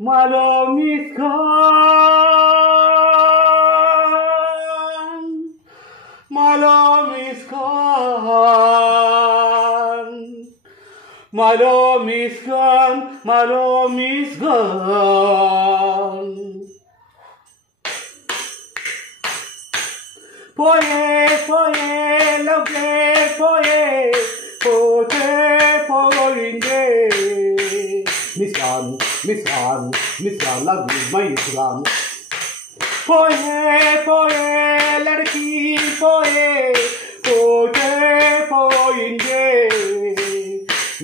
Malo miskan, malo miskan, malo miskan, malo miskan. Poye, poye, lovely, poye, pote, poyinde. Miskan, miskan, miskan, love is my Islam. Poye, poye, ladki, poye, pote, poyinde.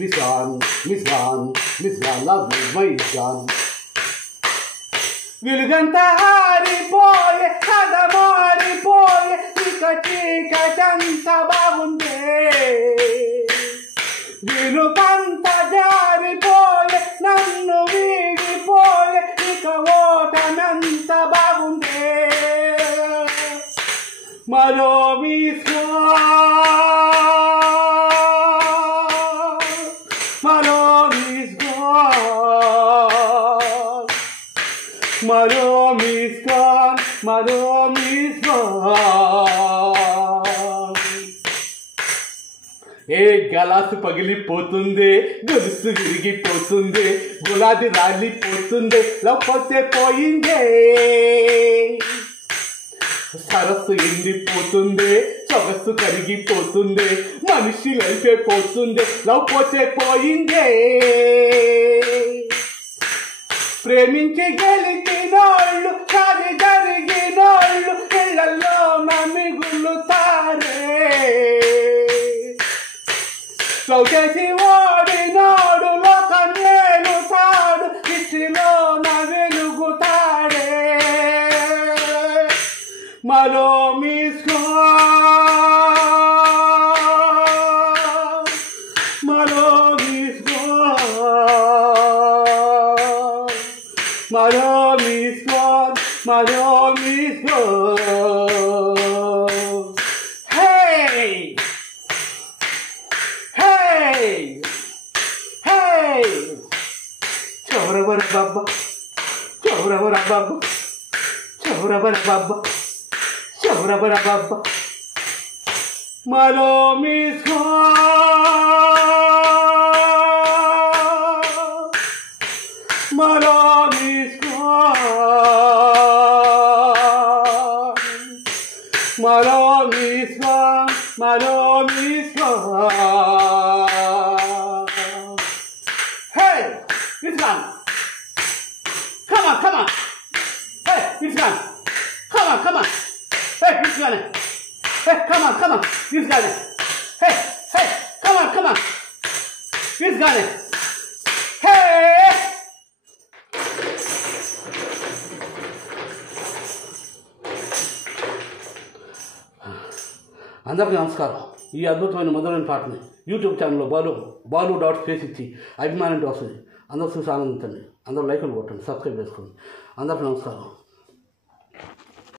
Miskan, miskan, miskan, love is my Islam. Vilganta haripoye, kada maripoye, chika chika chanta bagunde. Viluganta jaripoye, nannu vigipoye, ika otananta bagunde. Malo miskan, malo miskan. Malo miskan, malo miskan. ఏ గలాసు పగిలిపోతుంది, గొలుసు విరిగిపోతుంది, గులాబీ రాలిపోతుంది, లేకపోతే పోయిందే. సరస్సు ఎండిపోతుంది, సొగస్సు కరిగిపోతుంది, మనిషి వెళ్ళిపోతుంది, లేకపోతే పోయిందే. ప్రేమించి గెలిచినోళ్ళు కాది జరిగినోళ్ళు ఇళ్లలో మిగులుతారే. లవ్ చేసి ఓడినోడు లోకం ఏలుతాడు, ఇచ్చిలో వెలుగుతాడే. malo miskan, malo miskan. Malo miskan, malo miskan. Hey! Hey! Hey! Chora bara baba, chora bara baba, chora bara baba, chora bara baba. Malo miskan, malo miskan, malo miskan, malo miskan. Hey, miskan, come on, come on. Hey, miskan, come on, come on. Hey, miskan, hey, come on, come on, miskan. Hey, hey, come on, come on, miskan. Hey. అందరికీ నమస్కారం. ఈ అద్భుతమైన మొదలైన పాటని YouTube ఛానల్లో బాలు.ఫేస్ ఇచ్చి అభిమానంతో వస్తుంది. అందరూ చూసి ఆనందించండి. అందరూ లైకులు కొట్టండి, సబ్స్క్రైబ్ చేసుకోండి. అందరికీ నమస్కారం.